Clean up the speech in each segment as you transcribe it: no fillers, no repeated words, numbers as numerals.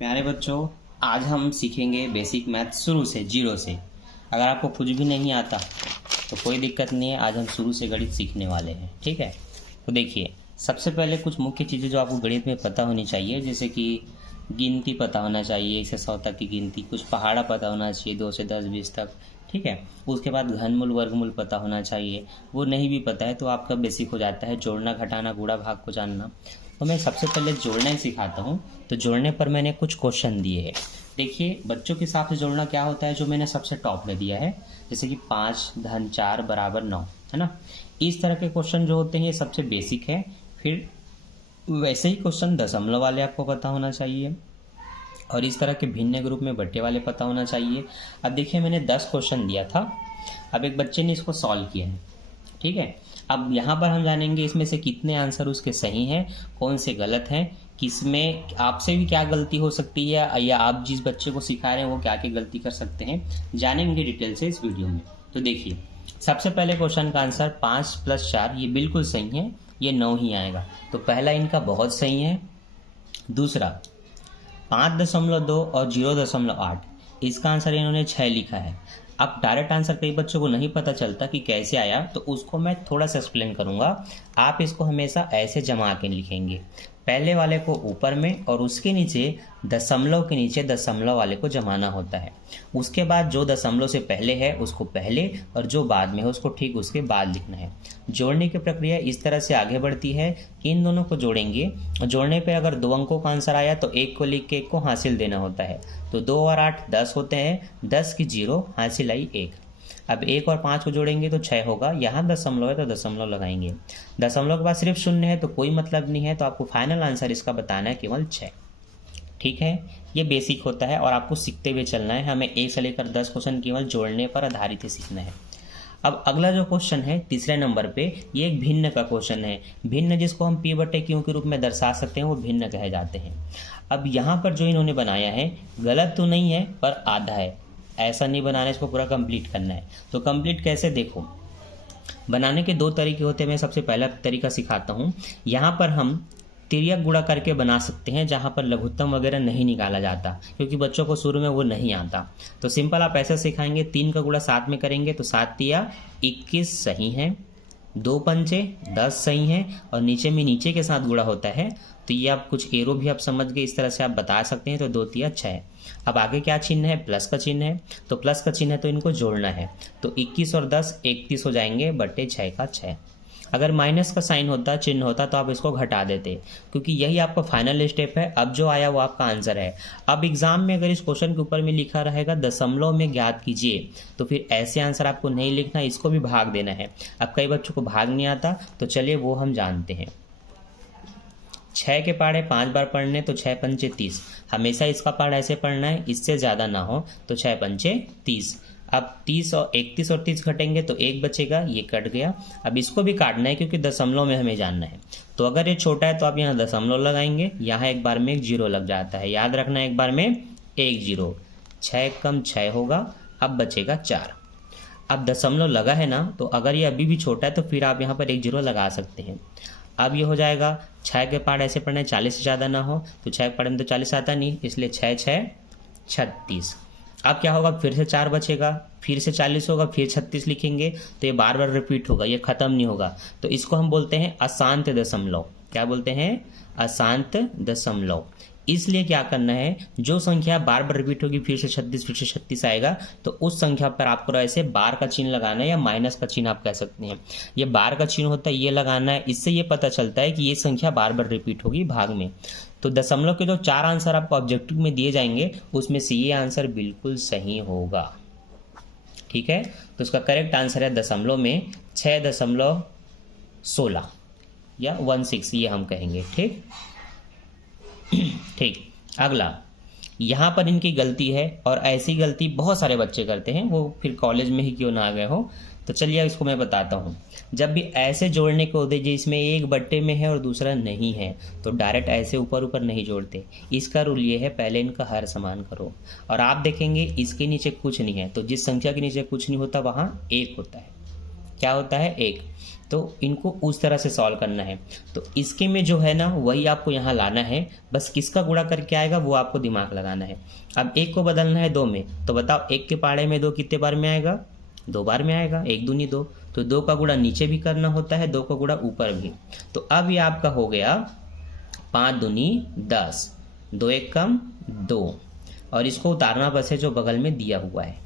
प्यारे बच्चों, आज हम सीखेंगे बेसिक मैथ शुरू से, जीरो से। अगर आपको कुछ भी नहीं आता तो कोई दिक्कत नहीं है, आज हम शुरू से गणित सीखने वाले हैं। ठीक है, तो देखिए, सबसे पहले कुछ मुख्य चीज़ें जो आपको गणित में पता होनी चाहिए, जैसे कि गिनती पता होना चाहिए, 1 से 100 तक की गिनती, कुछ पहाड़ा पता होना चाहिए, 2 से 10 20 तक। ठीक है, उसके बाद घनमूल वर्गमूल पता होना चाहिए। वो नहीं भी पता है तो आपका बेसिक हो जाता है जोड़ना, घटाना, गुणा, भाग को जानना। तो मैं सबसे पहले जोड़ना ही सिखाता हूँ। तो जोड़ने पर मैंने कुछ क्वेश्चन दिए हैं। देखिए, बच्चों के हिसाब से जोड़ना क्या होता है, जो मैंने सबसे टॉप में दिया है, जैसे कि 5 धन 4 बराबर 9, है ना। इस तरह के क्वेश्चन जो होते हैं ये सबसे बेसिक है। फिर वैसे ही क्वेश्चन दशमलव वाले आपको पता होना चाहिए, और इस तरह के भिन्न ग्रुप में बट्टे वाले पता होना चाहिए। अब देखिए, मैंने 10 क्वेश्चन दिया था, अब एक बच्चे ने इसको सॉल्व किया है। ठीक है, अब यहाँ पर हम जानेंगे इसमें से कितने आंसर उसके सही हैं, कौन से गलत हैं, किसमें आपसे भी क्या गलती हो सकती है, या आप जिस बच्चे को सिखा रहे हैं वो क्या क्या गलती कर सकते हैं, जानेंगे डिटेल से इस वीडियो में। तो देखिए, सबसे पहले क्वेश्चन का आंसर 5 + 4 ये बिल्कुल सही है, ये 9 ही आएगा। तो पहला इनका बहुत सही है। दूसरा 5.2 और 0.8, इसका आंसर इन्होंने 6 लिखा है। अब डायरेक्ट आंसर कई बच्चों को नहीं पता चलता कि कैसे आया, तो उसको मैं थोड़ा सा एक्सप्लेन करूंगा। आप इसको हमेशा ऐसे जमा के लिखेंगे, पहले वाले को ऊपर में और उसके नीचे दशमलव के नीचे दशमलव वाले को जमाना होता है। उसके बाद जो दशमलव से पहले है उसको पहले, और जो बाद में है उसको ठीक उसके बाद लिखना है। जोड़ने की प्रक्रिया इस तरह से आगे बढ़ती है कि इन दोनों को जोड़ेंगे, जोड़ने पे अगर 2 अंकों का आंसर आया तो 1 को लिख के 1 को हासिल देना होता है। तो 2 और 8 10 होते हैं, 10 की 0 हासिल आई 1। अब 1 और 5 को जोड़ेंगे तो 6 होगा, यहाँ दशमलव है तो दशमलव लगाएंगे। दशमलव के बाद सिर्फ 0 है तो कोई मतलब नहीं है, तो आपको फाइनल आंसर इसका बताना है केवल 6। ठीक है, ये बेसिक होता है और आपको सीखते हुए चलना है। हमें 1 से लेकर 10 क्वेश्चन केवल जोड़ने पर आधारित ही सीखना है। अब अगला जो क्वेश्चन है तीसरे नंबर पे, ये एक भिन्न का क्वेश्चन है। भिन्न जिसको हम p/q के रूप में दर्शा सकते हैं, वो भिन्न कहे जाते हैं। अब यहाँ पर जो इन्होंने बनाया है गलत तो नहीं है, पर आधा है। ऐसा नहीं बनाना, इसको पूरा कंप्लीट करना है। तो कंप्लीट कैसे, देखो, बनाने के 2 तरीके होते हैं। मैं सबसे पहला तरीका सिखाता हूँ। यहाँ पर हम तिर्यक गुणा करके बना सकते हैं, जहाँ पर लघुत्तम वगैरह नहीं निकाला जाता, क्योंकि बच्चों को शुरू में वो नहीं आता। तो सिंपल आप ऐसे सिखाएंगे, 3 का गुणा 7 में करेंगे तो 7 तिया 21 सही है, 2 पंचे 10 सही है, और नीचे में नीचे के साथ गुणा होता है। तो ये आप कुछ एरो भी आप समझ गए, इस तरह से आप बता सकते हैं। तो 2 तिया 6। अब आगे क्या चिन्ह है, प्लस का चिन्ह है, तो प्लस का चिन्ह है तो इनको जोड़ना है। तो 21 और 10 31 हो जाएंगे, बटे 6 का 6। अगर माइनस का साइन होता, चिन्ह होता, तो आप इसको घटा देते, क्योंकि यही आपका फाइनल स्टेप है। अब जो आया वो आपका आंसर है। अब एग्जाम में अगर इस क्वेश्चन के ऊपर में लिखा रहेगा दशमलव में ज्ञात कीजिए, तो फिर ऐसे आंसर आपको नहीं लिखना, इसको भी भाग देना है। अब कई बच्चों को भाग नहीं आता, तो चलिए वो हम जानते हैं। 6 के पहाड़े 5 बार पढ़ने, तो 6 पंचे 30। हमेशा इसका पहाड़ ऐसे पढ़ना है, इससे ज़्यादा ना हो, तो 6 पंचे 30। अब 30 और 31 और 30 घटेंगे तो 1 बचेगा, ये कट गया। अब इसको भी काटना है क्योंकि दशमलव में हमें जानना है। तो अगर ये छोटा है तो आप यहाँ दशमलव लगाएंगे, यहाँ एक बार में 1 0 लग जाता है, याद रखना, एक बार में 1 0। 6 कम 6 होगा, अब बचेगा 4। अब दशमलव लगा है ना, तो अगर ये अभी भी छोटा है तो फिर आप यहाँ पर 1 0 लगा सकते हैं। अब ये हो जाएगा, 6 के पहाड़ ऐसे पढ़ने 40 से ज़्यादा ना हो, तो 6 के पहाड़ में तो 40 आता नहीं, इसलिए 6 6 36। अब क्या होगा, फिर से 4 बचेगा, फिर से 40 होगा, फिर 36 लिखेंगे, तो ये बार बार रिपीट होगा, ये खत्म नहीं होगा। तो इसको हम बोलते हैं अशांत दशमलव। क्या बोलते हैं, अशांत दशमलव। इसलिए क्या करना है, जो संख्या बार बार रिपीट होगी, फिर से 36 फिर से 36 आएगा, तो उस संख्या पर आपको ऐसे बार का चिन्ह लगाना है, या माइनस का चिन्ह आप कह सकते हैं। ये बार का चिन्ह होता है, ये लगाना है। इससे ये पता चलता है कि ये संख्या बार बार रिपीट होगी भाग में। तो दशमलव के जो 4 आंसर आपको ऑब्जेक्टिव में दिए जाएंगे, उसमें से ये आंसर बिल्कुल सही होगा। ठीक है, तो उसका करेक्ट आंसर है दशमलव में 6.16 या 16, ये हम कहेंगे। ठीक ठीक। अगला, यहाँ पर इनकी गलती है, और ऐसी गलती बहुत सारे बच्चे करते हैं, वो फिर कॉलेज में ही क्यों ना आ गए हो। तो चलिए इसको मैं बताता हूँ। जब भी ऐसे जोड़ने को होते, जिसमें एक बट्टे में है और दूसरा नहीं है, तो डायरेक्ट ऐसे ऊपर ऊपर नहीं जोड़ते। इसका रूल ये है, पहले इनका हर समान करो, और आप देखेंगे इसके नीचे कुछ नहीं है, तो जिस संख्या के नीचे कुछ नहीं होता वहाँ 1 होता है। क्या होता है, 1। तो इनको उस तरह से सॉल्व करना है। तो इसके में जो है ना वही आपको यहाँ लाना है, बस किसका गुणा करके आएगा वो आपको दिमाग लगाना है। अब 1 को बदलना है 2 में, तो बताओ 1 के पाड़े में 2 कितने बार में आएगा, 2 बार में आएगा, 1 दूनी 2, तो 2 का गुणा नीचे भी करना होता है, 2 का गुणा ऊपर भी। तो अब ये आपका हो गया 5 दूनी 10, 2 1 कम 2, और इसको उतारना बस है जो बगल में दिया हुआ है।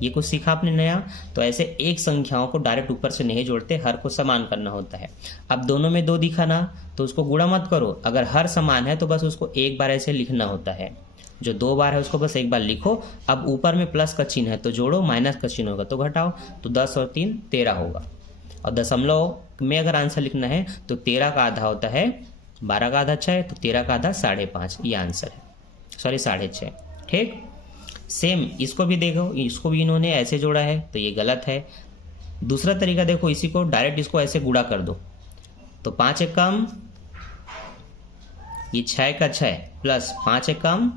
ये कुछ सीखा आपने नया। तो ऐसे एक संख्याओं को डायरेक्ट ऊपर से नहीं जोड़ते, हर को समान करना होता है। अब दोनों में 2 दिखा ना, तो उसको गुणा मत करो, अगर हर समान है तो बस उसको एक बार ऐसे लिखना होता है, जो 2 बार है उसको बस एक बार लिखो। अब ऊपर में प्लस का चिन्ह है तो जोड़ो, माइनस का चिन्ह होगा तो घटाओ, तो 10 और 3 13 होगा। और दशमलव में अगर आंसर लिखना है तो 13 का आधा होता है 12 का आधा 6, तो 13 का आधा 5.5, ये आंसर है, सॉरी 6.5। ठीक, सेम इसको भी देखो, इसको भी इन्होंने ऐसे जोड़ा है तो ये गलत है। दूसरा तरीका देखो, इसी को डायरेक्ट इसको ऐसे गुणा कर दो, तो 5 एक कम, ये 6 का 6 प्लस 5 एक कम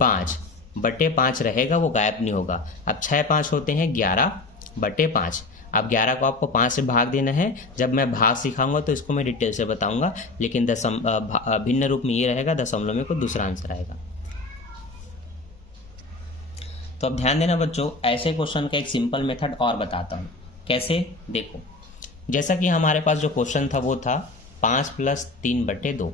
5 बटे 5 रहेगा, वो गायब नहीं होगा। अब 6 5 होते हैं 11 बटे 5। अब 11 को आपको 5 से भाग देना है। जब मैं भाग सिखाऊंगा तो इसको मैं डिटेल से बताऊंगा, लेकिन भिन्न रूप में ये रहेगा, दशमलव में को दूसरा आंसर आएगा। तो अब ध्यान देना बच्चों, ऐसे क्वेश्चन का एक सिंपल मेथड और बताता हूँ। कैसे, देखो, जैसा कि हमारे पास जो क्वेश्चन था वो था 5 + 3 बटे 2।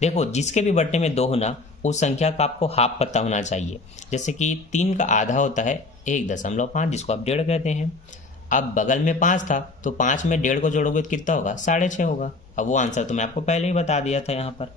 देखो, जिसके भी बट्टे में 2 होना, उस संख्या का आपको हाफ पता होना चाहिए। जैसे कि 3 का आधा होता है 1.5, जिसको आप 1.5 कहते हैं। अब बगल में 5 था, तो 5 में 1.5 को जोड़ोगे तो कितना होगा, 6.5 होगा। अब वो आंसर तो मैं आपको पहले ही बता दिया था यहाँ पर।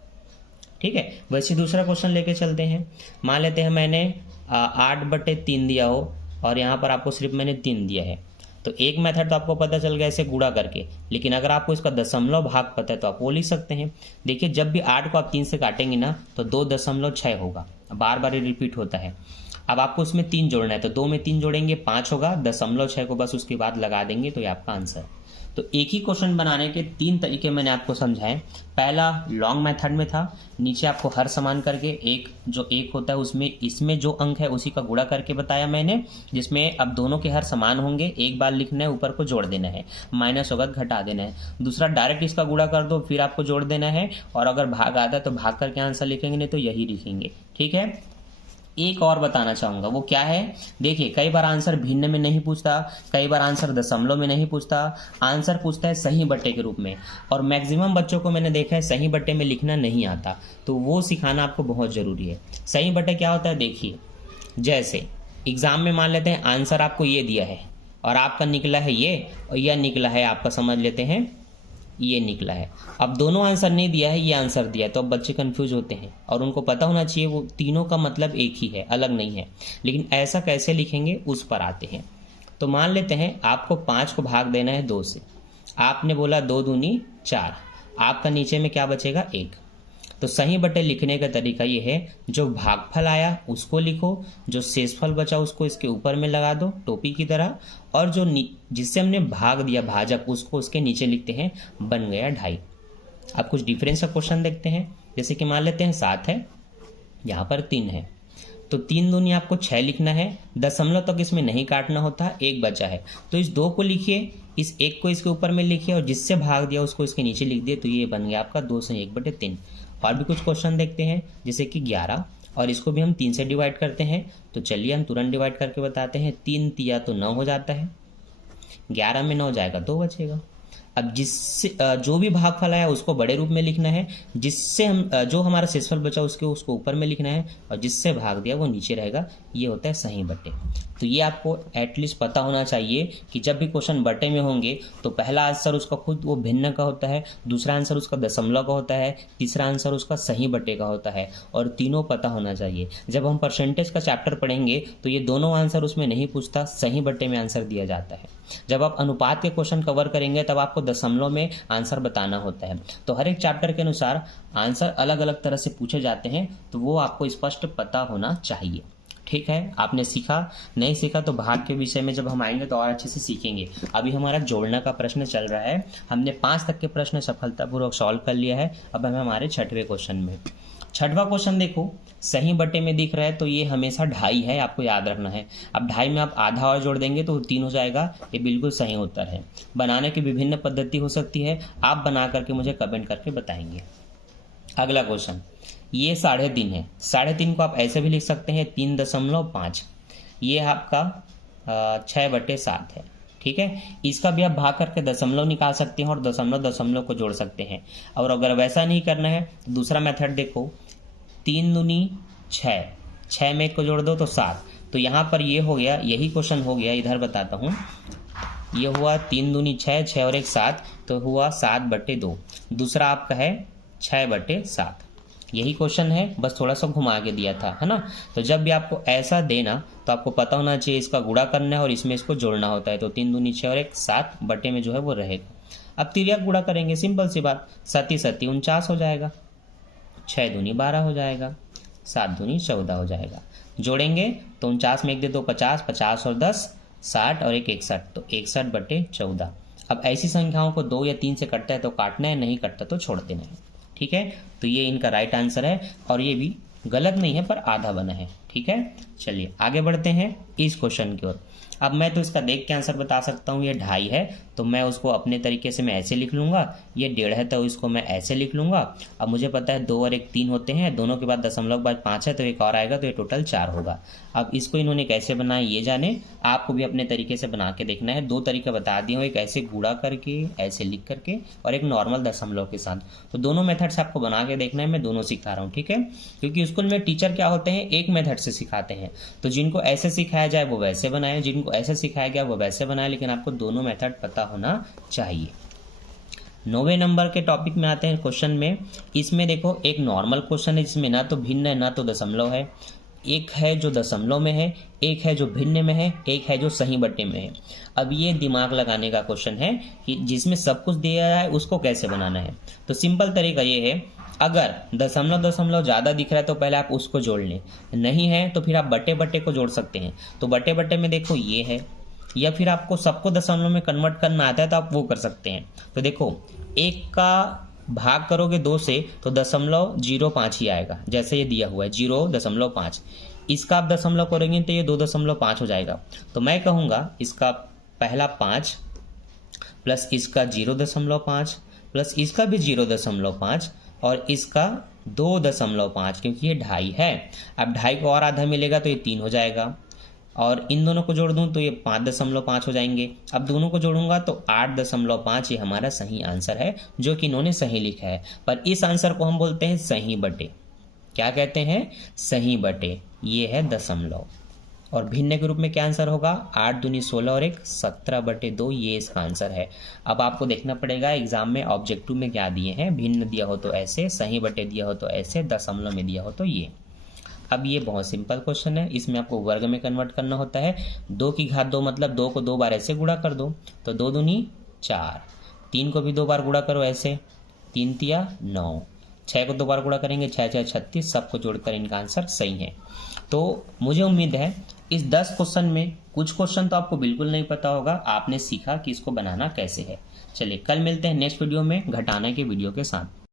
ठीक है, वैसे दूसरा क्वेश्चन लेके चलते हैं। मान लेते हैं मैंने 8/3 दिया हो, और यहाँ पर आपको सिर्फ मैंने 3 दिया है। तो एक मेथड तो आपको पता चल गया इसे गुणा करके, लेकिन अगर आपको इसका दशमलव भाग पता है तो आप वो लिख सकते हैं। देखिए, जब भी 8 को आप 3 से काटेंगे ना, तो 2.6 होगा, बार बार रिपीट होता है। अब आपको इसमें 3 जोड़ना है, तो 2 में 3 जोड़ेंगे 5 होगा, 0.6 को बस उसके बाद लगा देंगे, तो ये आपका आंसर। तो एक ही क्वेश्चन बनाने के 3 तरीके मैंने आपको समझाए। पहला लॉन्ग मेथड में था, नीचे आपको हर समान करके एक जो एक होता है उसमें इसमें जो अंक है उसी का गुणा करके बताया मैंने, जिसमें अब दोनों के हर समान होंगे, एक बार लिखना है, ऊपर को जोड़ देना है, माइनस होगा घटा देना है। दूसरा डायरेक्ट इसका गुणा कर दो, फिर आपको जोड़ देना है, और अगर भाग आता है तो भाग करके आंसर लिखेंगे, नहीं तो यही लिखेंगे। ठीक है, एक और बताना चाहूंगा, वो क्या है, देखिए, कई बार आंसर भिन्न में नहीं पूछता, कई बार आंसर दशमलव में नहीं पूछता, आंसर पूछता है सही बट्टे के रूप में। और मैक्सिमम बच्चों को मैंने देखा है सही बट्टे में लिखना नहीं आता, तो वो सिखाना आपको बहुत जरूरी है। सही बट्टे क्या होता है, देखिए, जैसे एग्जाम में मान लेते हैं आंसर आपको ये दिया है और आपका निकला है ये, और यह निकला है आपका, समझ लेते हैं ये निकला है। अब दोनों आंसर नहीं दिया है, ये आंसर दिया है, तो अब बच्चे कंफ्यूज होते हैं, और उनको पता होना चाहिए वो तीनों का मतलब एक ही है, अलग नहीं है। लेकिन ऐसा कैसे लिखेंगे उस पर आते हैं। तो मान लेते हैं आपको 5 को भाग देना है 2 से, आपने बोला 2 दूनी 4, आपका नीचे में क्या बचेगा 1। तो सही बटे लिखने का तरीका ये है, जो भागफल आया उसको लिखो, जो शेषफल बचा उसको इसके ऊपर में लगा दो टोपी की तरह, और जो जिससे हमने भाग दिया भाजक उसको उसके नीचे लिखते हैं, बन गया 2.5। अब कुछ डिफरेंस का क्वेश्चन देखते हैं। जैसे कि मान लेते हैं 7 है, यहाँ पर 3 है, तो 3 दूनी आपको 6 लिखना है, दशमलव तक इसमें नहीं काटना होता, 1 बचा है, तो इस 2 को लिखिए, इस 1 को इसके ऊपर में लिखिए, और जिससे भाग दिया उसको इसके नीचे लिख दिए, तो ये बन गया आपका 2 से 1/3। और भी कुछ क्वेश्चन देखते हैं, जैसे कि 11, और इसको भी हम 3 से डिवाइड करते हैं, तो चलिए हम तुरंत डिवाइड करके बताते हैं। 3 तिया तो 9 हो जाता है, 11 में 9 जाएगा 2 बचेगा। अब जिससे जो भी भागफल आया उसको बड़े रूप में लिखना है, जिससे हम जो हमारा शेषफल बचा उसको ऊपर में लिखना है, और जिससे भाग दिया वो नीचे रहेगा। ये होता है सही बट्टे। तो ये आपको एटलीस्ट पता होना चाहिए कि जब भी क्वेश्चन बट्टे में होंगे तो पहला आंसर उसका खुद वो भिन्न का होता है, दूसरा आंसर उसका दशमलव का होता है, तीसरा आंसर उसका सही बट्टे का होता है, और तीनों पता होना चाहिए। जब हम परसेंटेज का चैप्टर पढ़ेंगे तो ये दोनों आंसर उसमें नहीं पूछता, सही बट्टे में आंसर दिया जाता है। जब आप अनुपात के क्वेश्चन कवर करेंगे तब आपको दशमलव में आंसर बताना होता है। तो हर एक चैप्टर के अनुसार आंसर अलग अलग तरह से पूछे जाते हैं, तो वो आपको स्पष्ट पता होना चाहिए। ठीक है, आपने सीखा, नहीं सीखा तो भाग के विषय में जब हम आएंगे तो और अच्छे से सीखेंगे। अभी हमारा जोड़ना का प्रश्न चल रहा है, हमने 5 तक के प्रश्न सफलतापूर्वक सॉल्व कर लिया है। अब हम हमारे 6वें क्वेश्चन में। छठवां क्वेश्चन देखो, सही बटे में दिख रहा है तो ये हमेशा 2.5 है, आपको याद रखना है। अब 2.5 में आप आधा और जोड़ देंगे तो 3 हो जाएगा। ये बिल्कुल सही उत्तर है। बनाने की विभिन्न पद्धति हो सकती है, आप बना करके मुझे कमेंट करके बताएंगे। अगला क्वेश्चन, ये 3.5 है। 3.5 को आप ऐसे भी लिख सकते हैं 3.5। ये आपका 6/7 है, ठीक है। इसका भी आप भाग करके दशमलव निकाल सकते हैं और दशमलव दशमलव को जोड़ सकते हैं। और अगर वैसा नहीं करना है तो दूसरा मेथड देखो, 3 दूनी 6, 6 में 1 को जोड़ दो तो 7। तो यहाँ पर ये हो गया, यही क्वेश्चन हो गया। इधर बताता हूँ, ये हुआ 3 दूनी 6, 6 और 1 7, तो हुआ 7/2। दूसरा आपका है 6/7। यही क्वेश्चन है, बस थोड़ा सा घुमा के दिया था, है ना। तो जब भी आपको ऐसा देना तो आपको पता होना चाहिए इसका गुणा करना है और इसमें इसको जोड़ना होता है। तो 3 दूनी 6 और 1 7 बटे में जो है वो रहेगा। अब तिर्यक गुणा करेंगे, सिंपल सी बात, 7 7 49 हो जाएगा, 6 दूनी 12 हो जाएगा, 7 दूनी 14 हो जाएगा। जोड़ेंगे तो 49 में 1 दे दो 50, 50 और 10 60 और 1 61, तो 61/14। अब ऐसी संख्याओं को 2 या 3 से कटता है तो काटना है, नहीं कटता तो छोड़ देना है, ठीक है। तो ये इनका राइट आंसर है और ये भी गलत नहीं है पर आधा बना है, ठीक है। चलिए आगे बढ़ते हैं इस क्वेश्चन की ओर। अब मैं तो इसका देख के आंसर बता सकता हूँ, ये 2.5 है तो मैं उसको अपने तरीके से मैं ऐसे लिख लूँगा। ये 1.5 है तो इसको मैं ऐसे लिख लूँगा। अब मुझे पता है 2 और 1 3 होते हैं, दोनों के बाद दशमलव के बाद 5 है तो एक और आएगा, तो ये टोटल 4 होगा। अब इसको इन्होंने कैसे बनाया ये जाने, आपको भी अपने तरीके से बना के देखना है। 2 तरीका बता दिए हूँ, एक ऐसे गुणा करके, ऐसे लिख करके, और एक नॉर्मल दशमलव के साथ। तो दोनों मेथड से आपको बना के देखना है, मैं दोनों सिखा रहा हूँ, ठीक है। क्योंकि स्कूल में टीचर क्या होते हैं, एक मेथड से सिखाते हैं। तो जिनको ऐसे सिखाया जाए वो वैसे बनाए, जिनको ऐसे सिखाया गया वो वैसे बनाए, लेकिन आपको दोनों मेथड पता होना चाहिए। 9वें नंबर के टॉपिक में आते हैं क्वेश्चन में। इसमें देखो एक नॉर्मल क्वेश्चन है जिसमें ना तो भिन्न है ना तो दशमलव है। एक है जो दशमलव में है, एक है जो भिन्न में है, एक है जो सही बटे में है। अब ये दिमाग लगाने का क्वेश्चन है कि जिसमें सब कुछ दिया है उसको कैसे बनाना है। तो सिंपल तरीका ये है, अगर दशमलव दशमलव ज़्यादा दिख रहा है तो पहले आप उसको जोड़ लें, नहीं है तो फिर आप बटे बटे को जोड़ सकते हैं। तो बटे बटे में देखो ये है, या फिर आपको सबको दशमलव में कन्वर्ट करना आता है तो आप वो कर सकते हैं। तो देखो 1 का भाग करोगे 2 से तो 0.05 ही आएगा, जैसे ये दिया हुआ है 0.5। इसका आप दशमलव करेंगे तो ये 2.5 हो जाएगा। तो मैं कहूँगा इसका पहला 5 प्लस इसका 0.5 प्लस इसका भी 0.5 और इसका 2.5, क्योंकि ये 2.5 है। अब 2.5 को और आधा मिलेगा तो ये 3 हो जाएगा, और इन दोनों को जोड़ दूं तो ये 5.5 हो जाएंगे। अब दोनों को जोड़ूंगा तो 8.5, ये हमारा सही आंसर है, जो कि इन्होंने सही लिखा है। पर इस आंसर को हम बोलते हैं सही बटे। क्या कहते हैं? सही बटे। ये है दशमलव। और भिन्न के रूप में क्या आंसर होगा? 8 दूनी 16 और 1 17/2, ये इसका आंसर है। अब आपको देखना पड़ेगा एग्जाम में ऑब्जेक्टिव में क्या दिए हैं। भिन्न दिया हो तो ऐसे, सही बटे दिया हो तो ऐसे, दशमलव में दिया हो तो ये। अब ये बहुत सिंपल क्वेश्चन है, इसमें आपको वर्ग में कन्वर्ट करना होता है। 2 की घात 2 मतलब 2 को 2 बार ऐसे गुणा कर दो तो 2 दूनी 4, 3 को भी 2 बार गुणा करो ऐसे, 3 तिया 9, 6 को 2 बार गुणा करेंगे 6 6 36, सबको जोड़कर इनका आंसर सही है। तो मुझे उम्मीद है इस 10 क्वेश्चन में कुछ क्वेश्चन तो आपको बिल्कुल नहीं पता होगा, आपने सीखा कि इसको बनाना कैसे है। चलिए कल मिलते हैं नेक्स्ट वीडियो में घटाने के वीडियो के साथ।